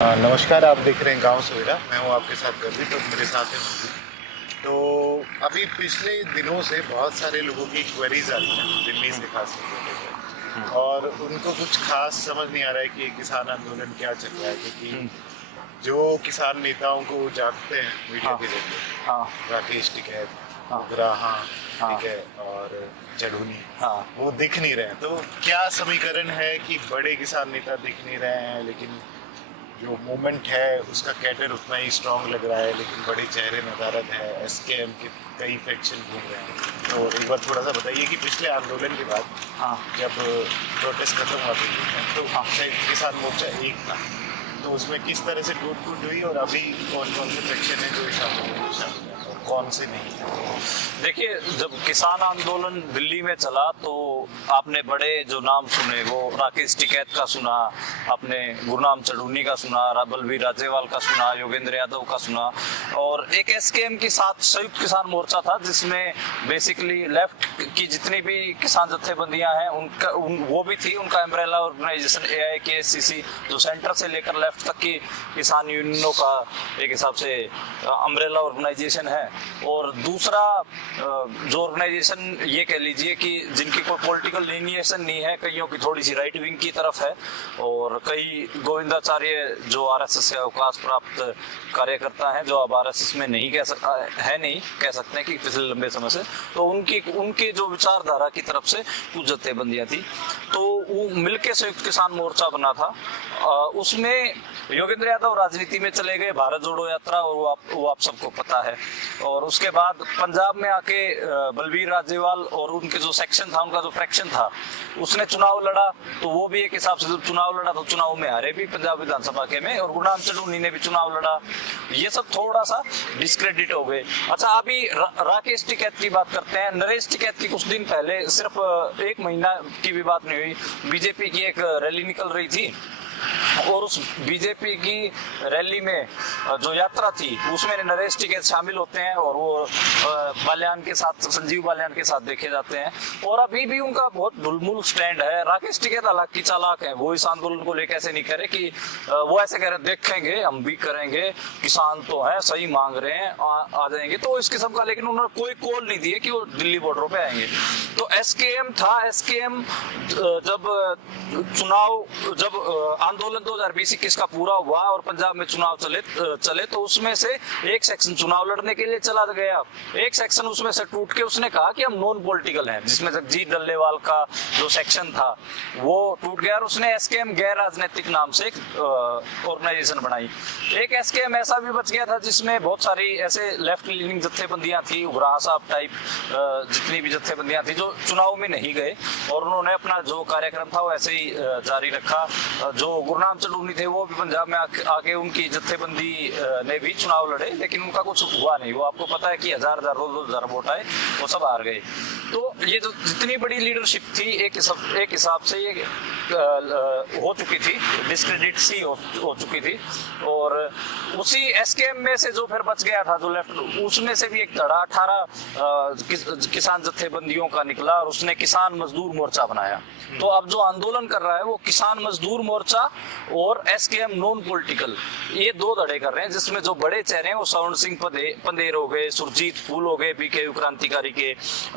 नमस्कार, आप देख रहे हैं गांव सवेरा। मैं हूं आपके साथ गर्वित और मेरे साथ है मंजू। तो अभी पिछले दिनों से बहुत सारे लोगों की क्वेरीज आ रही हैं दिल्ली से खास करके, और उनको कुछ खास समझ नहीं आ रहा है कि ये किसान आंदोलन क्या चल रहा है, क्योंकि जो किसान नेताओं को जानते हैं मीडिया हाँ, के जरिए, हाँ, राकेश टिकैत, हाँ, उग्राहा, हाँ, ठीक है, और चढ़ूनी, हाँ। वो दिख नहीं रहे हैं। तो क्या समीकरण है कि बड़े किसान नेता दिख नहीं रहे हैं, लेकिन जो मूवमेंट है उसका कैडर उतना ही स्ट्रांग लग रहा है, लेकिन बड़े चेहरे नदारद है, एसकेएम के कई फैक्शन घूम रहे हैं। तो एक बार थोड़ा सा बताइए कि पिछले आंदोलन के बाद हाँ, जब प्रोटेस्ट खत्म हुआ दिल्ली में, तो शायद किसान मोर्चा एक था, तो उसमें किस तरह से टूट फूट हुई, और अभी कौन कौन से फैक्शन है जो शामिल है और कौन से नहीं है? देखिए, जब किसान आंदोलन दिल्ली में चला तो आपने बड़े जो नाम सुने, वो राकेश टिकैत का सुना, आपने गुरनाम चढ़ूनी का सुना, बलबीर राजेवाल का सुना, योगेंद्र यादव का सुना, और एक एसकेएम के साथ संयुक्त किसान मोर्चा था जिसमें बेसिकली लेफ्ट की जितनी भी किसान जत्थेबंदियां हैं उनका वो भी थी। उनका एम्ब्रेला ऑर्गेनाइजेशन एआईकेएससीसी, जो सेंटर से लेकर लेफ्ट तक की किसान यूनियनों का एक हिसाब से अम्ब्रेला ऑर्गेनाइजेशन है। और दूसरा जो ऑर्गेनाइजेशन ये कह लीजिए कि जिनकी कोई पॉलिटिकल लिनिएशन नहीं है, कईयों की थोड़ी सी राइट विंग की तरफ है, और कई गोविंदाचार्य जो आरएसएस से अवकाश प्राप्त कार्यकर्ता हैं, जो अब आरएसएस में नहीं कह सकते हैं कि पिछले लंबे समय से, तो उनके जो विचारधारा की तरफ से कुछ जत्थेबंदियां थी, तो वो मिलके संयुक्त किसान मोर्चा बना था। उसमें योगेंद्र यादव राजनीति में चले गए, भारत जोड़ो यात्रा, और वो आप सबको पता है। और उसके बाद पंजाब में आके बलबीर राजेवाल और उनके जो सेक्शन था, उनका जो फ्रैक्शन था, उसने चुनाव लड़ा, तो वो भी एक हिसाब से जब चुनाव लड़ा तो चुनाव में हारे भी पंजाब विधानसभा के में, और गुरनाम चढ़ूनी ने भी चुनाव लड़ा। ये सब थोड़ा सा डिस्क्रेडिट हो गए। अच्छा, अभी राकेश टिकैत की बात करते हैं। नरेश टिकैत की कुछ दिन पहले, सिर्फ एक महीना की भी बात नहीं हुई, बीजेपी की एक रैली निकल रही थी, और उस बीजेपी की रैली में जो यात्रा थी उसमें नरेश टिकैत शामिल होते हैं, और वो बाल्यान के साथ, संजीव बाल्यान के साथ देखे जाते हैं। और अभी भी उनका बहुत ढुलमुल स्टैंड है। राकेश टिकैत हालांकि चालाक है, वो इस आंदोलन को लेकर ऐसे नहीं कह रहे कि वो ऐसे कह रहे देखेंगे हम भी करेंगे, किसान तो है, सही मांग रहे हैं, आ जाएंगे, तो इस किस्म का। लेकिन उन्होंने कोई कॉल नहीं दिए कि वो दिल्ली बॉर्डरों पे आएंगे। तो एसकेएम था, एसकेएम जब आंदोलन 2020-21 का पूरा हुआ और पंजाब में चुनाव चले तो उसमें से एक सेक्शन चुनाव लड़ने के लिए चला गया, एक सेक्शन उसमें से टूट के उसने कहा कि हम नॉन पॉलिटिकल हैं, जिसमें जगजीत डल्लेवाल का जो सेक्शन था वो टूट गया, और उसने एसकेएम गैर राजनीतिक नाम से एक ऑर्गेनाइजेशन बनाई। एक एसकेएम ऐसा भी बच गया था जिसमें बहुत सारी ऐसे लेफ्ट लीनिंग जत्थेबंदियां थी, उग्राहा साहब टाइप जितनी भी जत्थेबंदियां थी, जो चुनाव में नहीं गए, और उन्होंने अपना जो कार्यक्रम था वो ऐसे ही जारी रखा। जो गुरनाम चढ़ूनी थे वो भी पंजाब में आके उनकी जत्थेबंदी ने भी चुनाव लड़े, लेकिन उनका कुछ हुआ नहीं। वो आपको पता है कि हजार 2,000 वोट आए, वो सब हार गए। तो ये जो जितनी बड़ी लीडरशिप थी, एक हिसाब से ये हो चुकी थी, डिस्क्रेडिट सी हो चुकी थी। और उसी एसकेएम में से जो फिर बच गया था, जो लेफ्ट, उसमें से भी एक धड़ा 18 किसान जत्थेबंदियों का निकला, और उसने किसान मजदूर मोर्चा बनाया। तो अब जो आंदोलन कर रहा है वो किसान मजदूर मोर्चा और एसकेएम नॉन पॉलिटिकल, ये दो धड़े कर रहे हैं, जिसमें जो बड़े चेहरे हैं वो स्वर्ण सिंह पंदेर हो गए, सुरजीत फूल हो गए बीकेयू क्रांतिकारी के,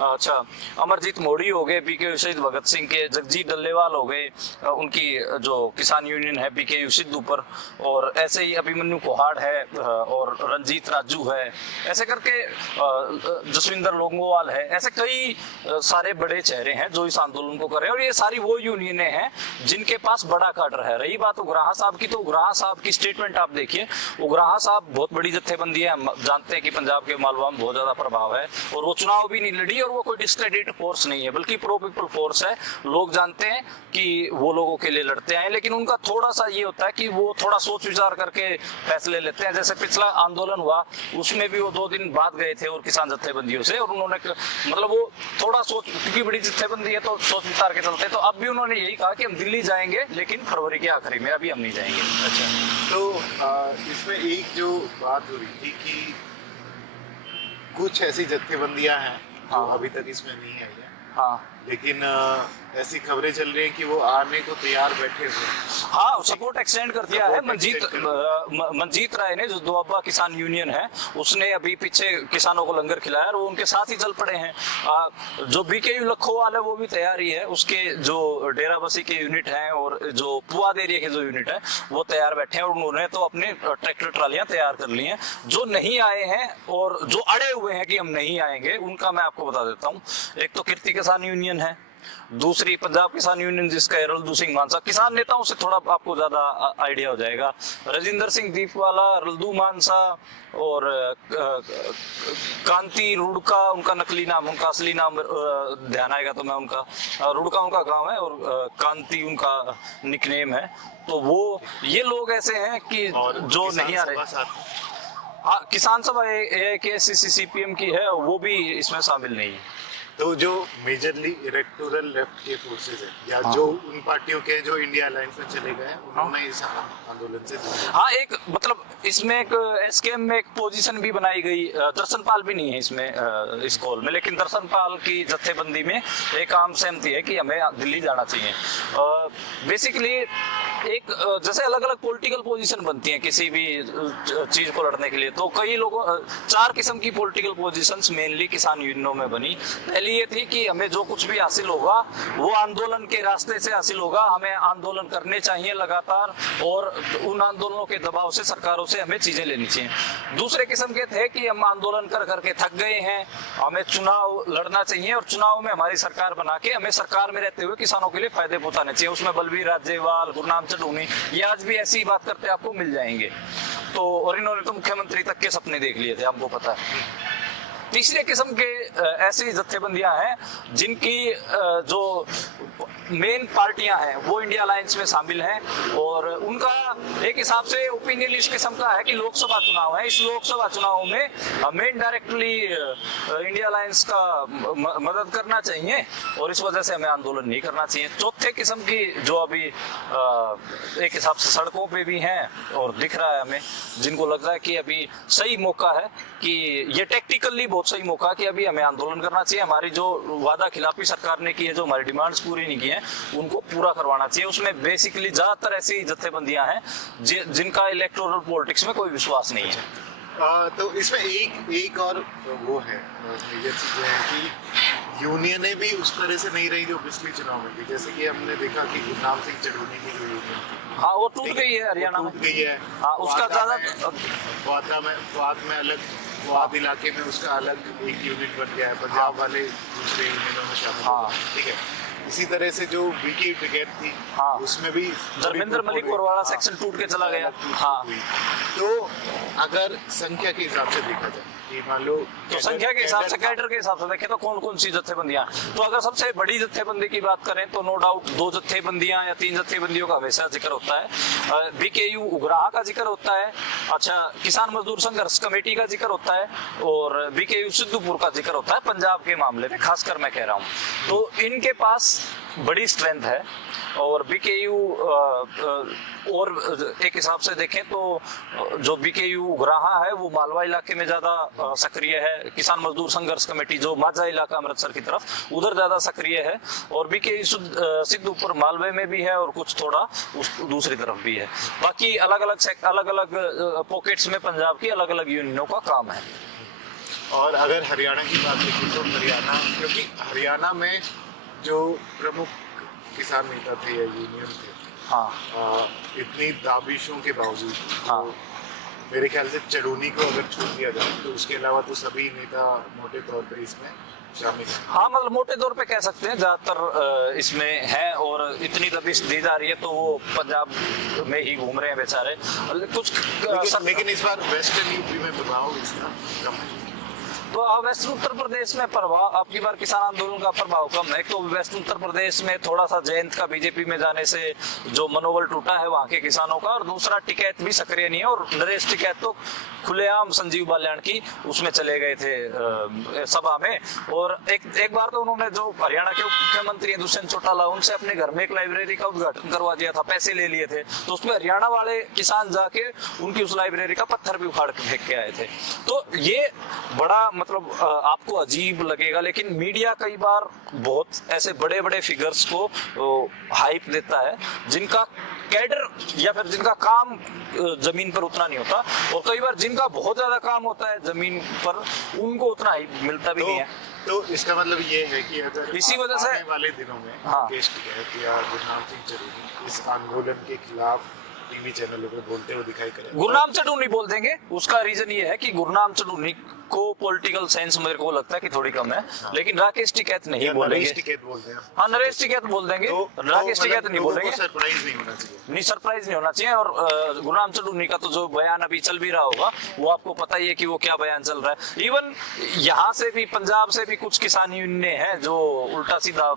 अच्छा, अमरजीत मोड़ी हो गए बीकेयू शहीद भगत सिंह के, जगजीत डल्लेवाल हो गए, उनकी जो किसान यूनियन है बीकेयू सिद्धू पर, और ऐसे ही अभिमन्यु कोहाड़ है, और रंजीत राजू है, ऐसे करके जसविंदर लोंगोवाल है, ऐसे कई सारे बड़े चेहरे हैं जो इस आंदोलन को कर रहे हैं। और ये सारी वो यूनियनें हैं जिनके पास बड़ा काडर है। रही बात उग्राहा साहब की, तो उग्राहा साहब की स्टेटमेंट आप देखिए। उग्राहा साहब बहुत बड़ी जत्थेबंदी है, हम जानते हैं कि पंजाब के मालवा में बहुत ज्यादा प्रभाव है, और वो चुनाव भी नहीं लड़ी, और वो कोई डिस्क्रेडिट फोर्स नहीं है, बल्कि प्रो पीपल फोर्स है। लोग जानते हैं कि वो लोगों के लिए लड़ते हैं, लेकिन उनका थोड़ा सा ये होता है कि वो थोड़ा सोच विचार करके फैसले लेते हैं। जैसे पिछला आंदोलन हुआ, उसमें भी वो 2 दिन बाद गए थे और किसान जत्थेबंदियों से, और उन्होंने मतलब वो थोड़ा सोच, क्योंकि बड़ी जत्थेबंदी है तो सोच विचार के चलते। तो अब भी उन्होंने यही कहा कि हम दिल्ली जाएंगे, लेकिन फरवरी के आखिरी में, अभी हम नहीं जाएंगे। अच्छा, तो इसमें एक जो बात हो रही थी कि कुछ ऐसी जत्थेबंदियां हैं जो हाँ, अभी तक इसमें नहीं आई है, हाँ, लेकिन ऐसी खबरें चल रही हैं कि वो आने को तैयार बैठे हुए हैं। हाँ, सपोर्ट एक्सटेंड कर दिया है। Support extend मंजीत राय ने, जो दोअब्बा किसान यूनियन है, उसने अभी पीछे किसानों को लंगर खिलाया और वो उनके साथ ही चल पड़े हैं। जो बीकेयू लखोवाल है वो भी तैयारी है, उसके जो डेराबसी के यूनिट हैं और जो पुआध एरिया के जो यूनिट है वो तैयार बैठे हैं और उन्होंने तो अपने ट्रैक्टर ट्रालियां तैयार कर ली हैं। जो नहीं आए हैं और जो अड़े हुए हैं कि हम नहीं आएंगे, उनका मैं आपको बता देता हूँ। एक तो कीर्ति किसान यूनियन है, दूसरी पंजाब किसान यूनियन जिसका है रल्दू सिंह मानसा। किसान नेताओं से थोड़ा आपको ज्यादा आइडिया हो जाएगा। राजिंदर सिंह दीपवाला, रल्दू मानसा और कांति रुड़का, उनका नकली नाम, उनका असली नाम ध्यान आएगा तो मैं उनका, रुड़का उनका गांव है और कांति उनका निकनेम है। तो वो ये लोग ऐसे हैं कि जो नहीं आ रहे। हाँ, किसान सभा AIKCCPM की है, वो भी इसमें शामिल नहीं है। तो जो मेजरली इलेक्टोरल लेफ्ट के फोर्सेस है या जो उन पार्टियों के जो इंडिया अलायंस में चले गए हैं, उन्होंने इस आंदोलन से हाँ, एक मतलब इसमें एक एसकेएम में एक पोजीशन भी बनाई गई। दर्शन पाल भी नहीं है इसमें, इस कॉल में, लेकिन दर्शन पाल की जत्थेबंदी में एक आम सहमति है कि हमें दिल्ली जाना चाहिए। बेसिकली एक जैसे अलग अलग पॉलिटिकल पोजीशन बनती है किसी भी चीज को लड़ने के लिए, तो कई लोगों 4 किस्म की पॉलिटिकल पोजीशंस मेनली किसान यूनियनों में बनी। पहली ये थी कि हमें जो कुछ भी हासिल होगा वो आंदोलन के रास्ते से हासिल होगा, हमें आंदोलन करने चाहिए लगातार और उन आंदोलनों के दबाव से सरकारों से हमें चीजें लेनी चाहिए। दूसरे किस्म के थे कि हम आंदोलन कर करके थक गए हैं, हमें चुनाव लड़ना चाहिए और चुनाव में हमारी सरकार बना के हमें सरकार में रहते हुए किसानों के लिए फायदे पहुंचाने चाहिए। उसमें बलबीर राजेवाल, गुरनाम चढ़ूनी, ये आज भी ऐसी बात करते आपको मिल जाएंगे। तो और इन्होंने तो मुख्यमंत्री तक के सपने देख लिए थे, आपको पता है। तीसरे किस्म के ऐसी जत्थेबंदियां हैं जिनकी जो मेन पार्टियां हैं वो इंडिया अलायंस में शामिल हैं और उनका एक हिसाब से ओपिनियन इस किस्म का है कि लोकसभा चुनाव है, इस लोकसभा चुनाव में हमें इनडायरेक्टली इंडिया अलायंस का मदद करना चाहिए और इस वजह से हमें आंदोलन नहीं करना चाहिए। चौथे किस्म की जो अभी एक हिसाब से सड़कों पे भी हैं और दिख रहा है हमें, जिनको लग रहा है कि अभी सही मौका है, कि ये टेक्टिकली बहुत सही मौका है कि अभी हमें आंदोलन करना चाहिए, हमारी जो वादा खिलाफी सरकार ने की है, जो हमारी डिमांड्स पूरी नहीं की है, उनको पूरा करवाना चाहिए। उसमें बेसिकली ज्यादातर ऐसी जत्थेबंदियां हैं जिनका इलेक्टोरल पॉलिटिक्स में कोई विश्वास नहीं है। तो इसमें एक और वो है मेजर चीजें हैं कि यूनियनें भी उस तरह से नहीं रही जो पिछले चुनाव में थी। जैसे कि हमने देखा कि गुरनाम सिंह चढ़ूनी की जो यूनियन थी, हाँ, वो टूट गई है हरियाणा में, टूट गई है। हाँ, उसका ज्यादा वाद में अलग, वाद इलाके में उसका अलग एक यूनिट बन गया है, पंजाब वाले दूसरे यूनियनों में शामिल हो गए, ठीक है। इसी तरह से जो बीके ब्रिगेड थी, हाँ, उसमें भी धर्मेंद्र मलिक और वाला सेक्शन टूट के चला गया। हाँ, तो अगर संख्या के हिसाब से देखा जाए कि मान लो तो संख्या के हिसाब से, कैडर के हिसाब से देखें तो कौन कौन सी जत्थेबंदियां, तो अगर सबसे बड़ी जत्थेबंदी की बात करें तो नो डाउट 2 जत्थेबंदियां या 3 जत्थेबंदियों का हमेशा जिक्र होता है। बीकेयू उग्राहा का जिक्र होता है, अच्छा, किसान मजदूर संघर्ष कमेटी का जिक्र होता है और बीकेयू सिद्धूपुर का जिक्र होता है पंजाब के मामले में खासकर मैं कह रहा हूँ। तो इनके पास बड़ी स्ट्रेंथ है और बीकेयू और एक हिसाब से देखें तो जो बीकेयू उग्राहा है वो मालवा इलाके में ज्यादा सक्रिय है, किसान मजदूर संघर्ष कमेटी जो माझा इलाका अमृतसर की तरफ उधर ज्यादा सक्रिय है और बीकेयू सिद्धूपुर मालवे में भी है और कुछ थोड़ा उस दूसरी तरफ भी है। बाकी अलग अलग पॉकेट्स में पंजाब की अलग अलग यूनियनों का काम है। और अगर हरियाणा की बात करें तो हरियाणा, क्योंकि हरियाणा में जो प्रमुख किसान नेता थे या यूनियन थे, हाँ, इतनी दाबिशों के बावजूद, हाँ, तो मेरे ख्याल से चढ़ूनी को अगर छोड़ दिया जाए तो उसके अलावा तो सभी नेता मोटे तौर पे इसमें शामिल हैं। हाँ, मतलब मोटे तौर पे कह सकते हैं ज्यादातर इसमें है और इतनी दबिश दी जा रही है तो वो पंजाब में ही घूम रहे हैं बेचारे कुछ। लेकिन इस बार वेस्टर्न यूपी में प्रभाव इसका कम है। तो वेस्टर्न उत्तर प्रदेश में प्रभाव, अब की बार किसान आंदोलन का प्रभाव कम है। तो वेस्टर्न उत्तर प्रदेश में थोड़ा सा जयंत का बीजेपी में जाने से जो मनोबल टूटा है वहाँ के किसानों का, और दूसरा टिकैत भी सक्रिय नहीं है और नरेश टिकैत तो खुलेआम संजीव बाल्याण की उसमें चले गए थे सभा में। और एक बार तो उन्होंने जो हरियाणा के मुख्यमंत्री दुष्यंत चौटाला, उनसे अपने घर में एक लाइब्रेरी का उद्घाटन करवा दिया था, पैसे ले लिए थे, तो उसमें हरियाणा वाले किसान जाके उनकी उस लाइब्रेरी का पत्थर भी उखाड़ के फेंक के आए थे। तो ये बड़ा मतलब आपको अजीब लगेगा, लेकिन मीडिया कई बार बहुत ऐसे बड़े बड़े फिगर्स को हाइप देता है जिनका कैडर या फिर जिनका काम जमीन पर उतना नहीं होता, और कई बार जिनका बहुत ज्यादा काम होता है जमीन पर उनको उतना हाइप मिलता भी नहीं है। तो इसका मतलब ये है कि अगर इसी वजह से आने वाले दिनों में हाँ। मुकेश टिकैत या गुरनाम सिंह चरूरी इस आंदोलन के खिलाफ टीवी चैनलों पे बोलते हुए दिखाई करें, गुरनाम चढ़ूनी बोल देंगे। उसका रीजन ये है कि गुरनाम चढ़ूनी को पॉलिटिकल सेंस मेरे को लगता है कि थोड़ी कम है, लेकिन राकेश टिकैत नहीं बोलेंगे। नरेश टिकैत बोलते हैं। हाँ, नरेश टिकैत बोल देंगे, राकेश टिकैत नहीं बोलेंगे। सरप्राइज नहीं होना चाहिए, नहीं सरप्राइज नहीं होना चाहिए। और गुरनाम चढ़ूनी का तो जो बयान अभी चल भी रहा होगा वो आपको पता ही है कि वो क्या बयान चल रहा है। इवन यहाँ से भी, पंजाब से भी कुछ किसान यूनियन है जो उल्टा सीधा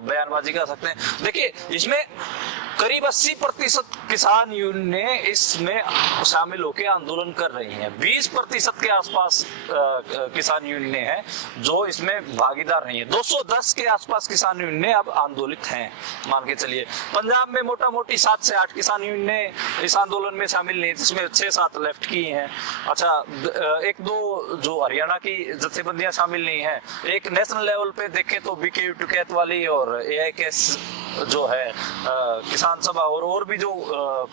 बयानबाजी कर सकते हैं। देखिए, इसमें करीब 80% किसान यूनियन इसमें शामिल होकर आंदोलन कर रही हैं। 20% के आसपास किसान यूनियन है जो इसमें भागीदार नहीं है। 210 के आसपास किसान यूनियन अब आंदोलित हैं, मान के चलिए। पंजाब में मोटा मोटी 7 से 8 किसान यूनियन इस आंदोलन में शामिल नहीं, जिसमें 6-7 लेफ्ट की हैं। अच्छा, 1-2 जो हरियाणा की जत्थेबंदियां शामिल नहीं है। एक नेशनल लेवल पे देखें तो बीके टिकैत वाली और AIKS जो है किसान सभा और भी जो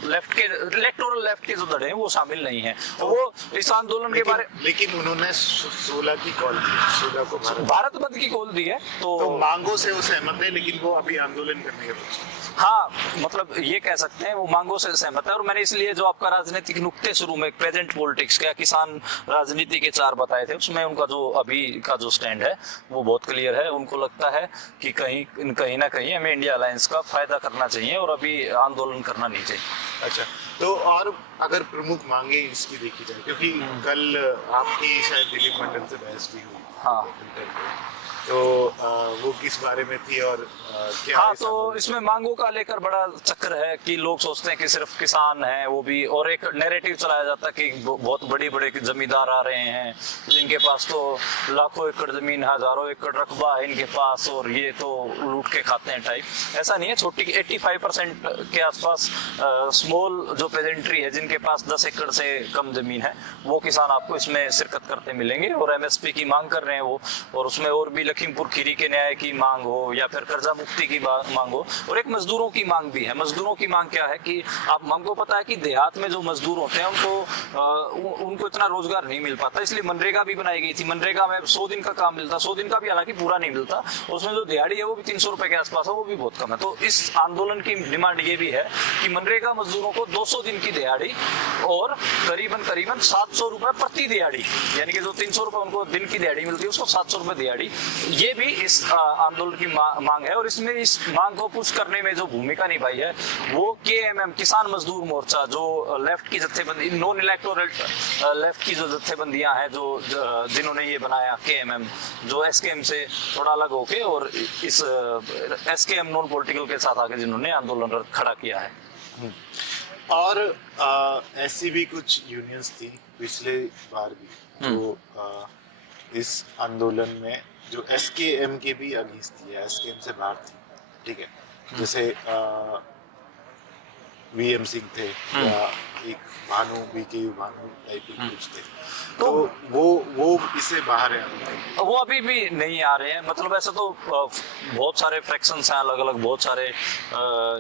लेफ्ट के इलेक्टोरल लेफ्ट के जो दड़े हैं वो शामिल नहीं है। तो वो इस आंदोलन के बारे, लेकिन उन्होंने 16 की कॉल की, 16 को भारत बंद की कॉल दी है। तो मांगों से वो सहमत है, लेकिन वो अभी आंदोलन करने के बाद, हाँ, मतलब ये कह सकते हैं वो मांगों से सहमत है। और मैंने इसलिए जो आपका राजनीतिक नुक्ते शुरू में प्रेजेंट पॉलिटिक्स का किसान राजनीति के 4 बताए थे, उसमें उनका जो अभी का जो स्टैंड है वो बहुत क्लियर है। उनको लगता है कि कहीं ना कहीं हमें इंडिया अलायंस का फायदा करना चाहिए और अभी आंदोलन करना नहीं चाहिए। अच्छा, तो और अगर प्रमुख मांगे इसकी देखी जाए, क्योंकि कल आपकी शायद दिलीप मंडल से बहस भी हुई, हाँ, तो वो किस बारे में थी और क्या? हाँ, तो इसमें मांगों का लेकर बड़ा चक्र है कि लोग सोचते हैं कि सिर्फ किसान हैं वो भी, और एक नैरेटिव चलाया जाता है कि बहुत बड़ी बड़े जमींदार आ रहे हैं जिनके पास तो लाखों एकड़ जमीन, हजारों एकड़ रकबा है इनके पास और ये तो लूट के खाते हैं टाइप। ऐसा नहीं है। छोटी 85% के आसपास स्मॉल जो पेजेंट्री है जिनके पास 10 एकड़ से कम जमीन है वो किसान आपको इसमें शिरकत करते मिलेंगे और MSP की मांग कर रहे हैं वो। और उसमें और भी लखीमपुर खीरी के न्याय की मांग हो या फिर कर्जा मुक्ति की मांग हो, और एक मजदूरों की मांग भी है। मजदूरों की मांग क्या है कि आप हमको पता है कि देहात में जो मजदूर होते हैं उनको इतना रोजगार नहीं मिल पाता, इसलिए मनरेगा भी बनाई गई थी। मनरेगा में 100 दिन का काम मिलता, 100 दिन का भी हालांकि पूरा नहीं मिलता, उसमें जो दिहाड़ी है वो भी 300 रुपए के आसपास है, वो भी बहुत कम है। तो इस आंदोलन की डिमांड ये भी है कि मनरेगा मजदूरों को 200 दिन की दिहाड़ी और करीबन 700 रुपए प्रति दिहाड़ी, यानी कि जो 300 रुपए उनको दिन की दिहाड़ी मिलती है उसको 700 रुपए दिहाड़ी, ये भी इस आंदोलन की मांग है। और इसमें इस मांग को पुश करने में जो भूमिका निभाई है वो KMM किसान मजदूर मोर्चा, जो लेफ्ट की जत्थेबंदी, नॉन इलेक्टोरल लेफ्ट की जो जत्थेबंदियां हैं जो जिन्होंने ये बनाया, KMM जो SKM से थोड़ा अलग होके और इस SKM नॉन पॉलिटिकल के साथ आके जिन्होंने आंदोलन खड़ा किया है। और ऐसी भी कुछ यूनियंस थी पिछले बार भी जो इस आंदोलन में जो SKM के भी अगेंस्ट थी, SKM से बाहर थी, ठीक है, जैसे VM सिंह थे या एक BK भानु टाइप के कुछ थे, तो वो इससे बाहर है। वो अभी भी नहीं आ रहे हैं। मतलब ऐसा तो बहुत सारे फ्रैक्शंस हैं अलग अलग, बहुत सारे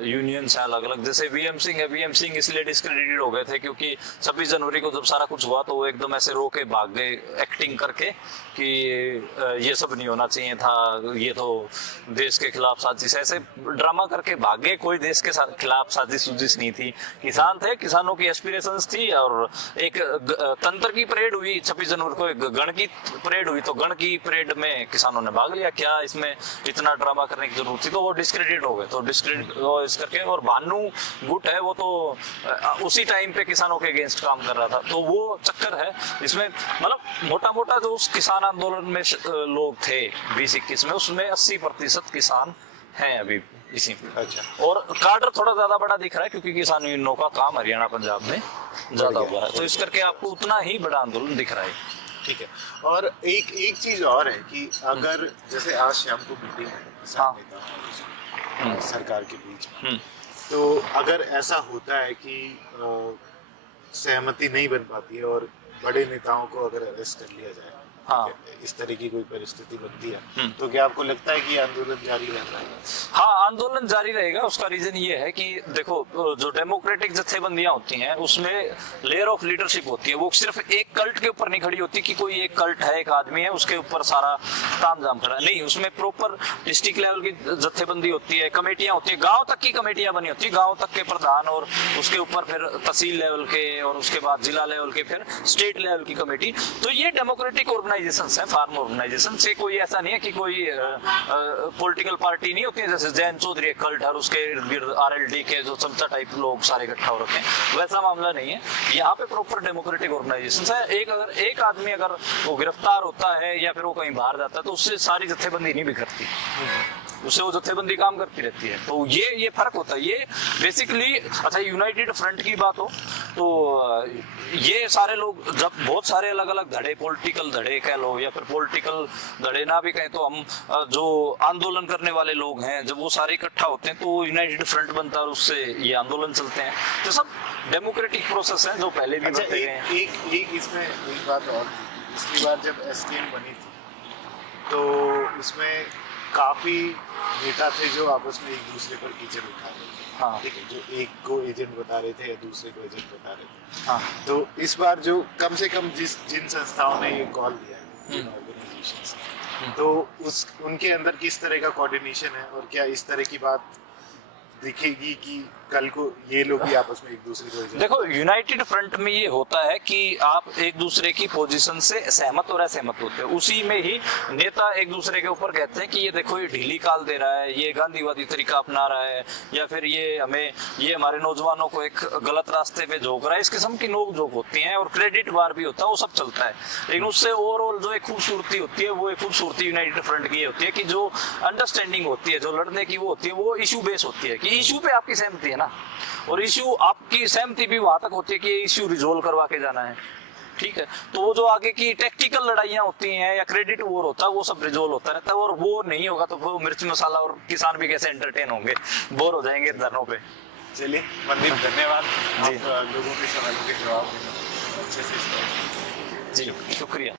यूनियंस हैं अलग अलग। जैसे VM सिंह है, VM सिंह इसलिए डिस्क्रेडिटेड हो गए थे क्योंकि 26 जनवरी को जब सारा कुछ हुआ तो वो एकदम ऐसे रो के भाग गए एक्टिंग करके कि ये सब नहीं होना चाहिए था, ये तो देश के खिलाफ साजिश, ऐसे ड्रामा करके भाग गए। कोई देश के खिलाफ साजिश नहीं थी, किसान थे, किसानों की एस्पिरेशंस थी। और एक तंत्र की परेड हुई 26 जनवरी को, एक गण की परेड हुई, तो गण की परेड में किसानों ने भाग लिया। क्या इसमें इतना ड्रामा करने की जरूरत थी? तो वो डिस्क्रेडिट हो गए। तो डिस्क्रेडिट इस करके, और भानु गुट है वो तो उसी टाइम पे किसानों के अगेंस्ट काम कर रहा था, तो वो चक्कर है इसमें। मतलब मोटा मोटा जो उस किसान आंदोलन में लोग थे 2021 में, उसमें 80% किसान हैं अभी इसी में। अच्छा, और कार्डर थोड़ा ज्यादा बड़ा दिख रहा है क्योंकि किसान यूनियनों का काम हरियाणा पंजाब में ज्यादा हुआ है, तो इस करके आपको उतना ही बड़ा आंदोलन दिख रहा है। ठीक है। और एक चीज और है कि अगर जैसे आज शाम को मीटिंग है किसान नेता सरकार के बीच में, तो अगर ऐसा होता है कि सहमति नहीं बन पाती है और बड़े नेताओं को अगर अरेस्ट कर लिया जाए हाँ। इस तरह की कोई परिस्थिति बनती है तो क्या आपको लगता है कि आंदोलन जारी रहना है? हाँ, आंदोलन जारी रहेगा। उसका रीजन ये है कि देखो, जो डेमोक्रेटिक जत्थेबंदियां होती हैं उसमें लेयर ऑफ लीडरशिप होती है। वो सिर्फ एक कल्ट के ऊपर नहीं खड़ी होती कि कोई एक कल्ट है, एक आदमी है, उसके ऊपर सारा तामझाम खड़ा है। नहीं, उसमें प्रॉपर डिस्ट्रिक्ट लेवल की जत्थेबंदी होती है, कमेटियां होती है, गांव तक की कमेटियां बनी होती है, गांव तक के प्रधान, और उसके ऊपर फिर तहसील लेवल के, और उसके बाद जिला लेवल के, फिर स्टेट लेवल की कमेटी। तो ये डेमोक्रेटिक ऑर्गेनाइजेशन है, फार्म ऑर्गेनाइजेशन से। कोई ऐसा नहीं है कि कोई पॉलिटिकल पार्टी नहीं होती है जैसे जैन चौधरी कल्ट और उसके इर्द गिर्द RLD के जो चमचा टाइप लोग सारे इकट्ठा हो रखे हैं, वैसा मामला नहीं है। यहाँ पे प्रॉपर डेमोक्रेटिक ऑर्गेनाइजेशन है। एक आदमी अगर वो गिरफ्तार होता है या फिर वो कहीं बाहर जाता है तो उससे सारी जत्थेबंदी नहीं बिखरती, उससे वो जत्थेबंदी काम करती रहती है। तो ये फर्क होता है। ये बेसिकली, अच्छा, यूनाइटेड फ्रंट की बात हो तो ये सारे लोग, जब बहुत सारे अलग अलग धड़े, पॉलिटिकल धड़े कह लो या फिर पॉलिटिकल धड़े ना भी कहें, तो हम जो आंदोलन करने वाले लोग हैं, जब वो सारे इकट्ठा होते हैं तो यूनाइटेड फ्रंट बनता है और उससे ये आंदोलन चलते हैं। तो सब डेमोक्रेटिक प्रोसेस है जो पहले भी बनते गए हैं। एक इसमें एक बात और, पिछली बार जब STM बनी थी तो उसमें काफी नेता थे जो आपस में एक दूसरे पर कीचड़ उठा रहे थे। हाँ। ठीक है, जो एक को एजेंट बता रहे थे या दूसरे को एजेंट बता रहे थे। हाँ। तो इस बार जो कम से कम जिन संस्थाओं ने ये कॉल दिया है, जिन ऑर्गेनाइजेशंस, तो उनके अंदर किस तरह का कोऑर्डिनेशन है, और क्या इस तरह की बात दिखेगी कि कल को ये लोग भी आपस में एक दूसरे को? देखो, यूनाइटेड फ्रंट में ये होता है कि आप एक दूसरे की पोजीशन से सहमत और असहमत होते हैं। उसी में ही नेता एक दूसरे के ऊपर कहते हैं कि ये देखो, ये ढीली काल दे रहा है, ये गांधीवादी तरीका अपना रहा है, या फिर ये हमारे नौजवानों को एक गलत रास्ते पे झोंक रहा है। इस किस्म की नोक झोंक होती है और क्रेडिट वार भी होता है, वो सब चलता है। लेकिन उससे ओवरऑल जो एक खूबसूरती होती है, वो एक खूबसूरती यूनाइटेड फ्रंट की होती है कि जो अंडरस्टैंडिंग होती है, जो लड़ने की वो होती है, वो इशू बेस होती है कि इशू पे आपकी सहमति है ना, और इश्यू आपकी सहमति भी वहां तक होती है कि इश्यू रिजोल्व करवा के जाना है। ठीक है, तो वो जो आगे की टेक्टिकल लड़ाइयां होती हैं या क्रेडिट वॉर होता है, वो सब रिजोल्व होता रहता है। और वो नहीं होगा तो वो मिर्च मसाला और किसान भी कैसे एंटरटेन होंगे, बोर हो जाएंगे धरनों पे। चलिए मनदीप, धन्यवाद जी। आप लोगों के सवालों के जवाब अच्छे से। जी, शुक्रिया।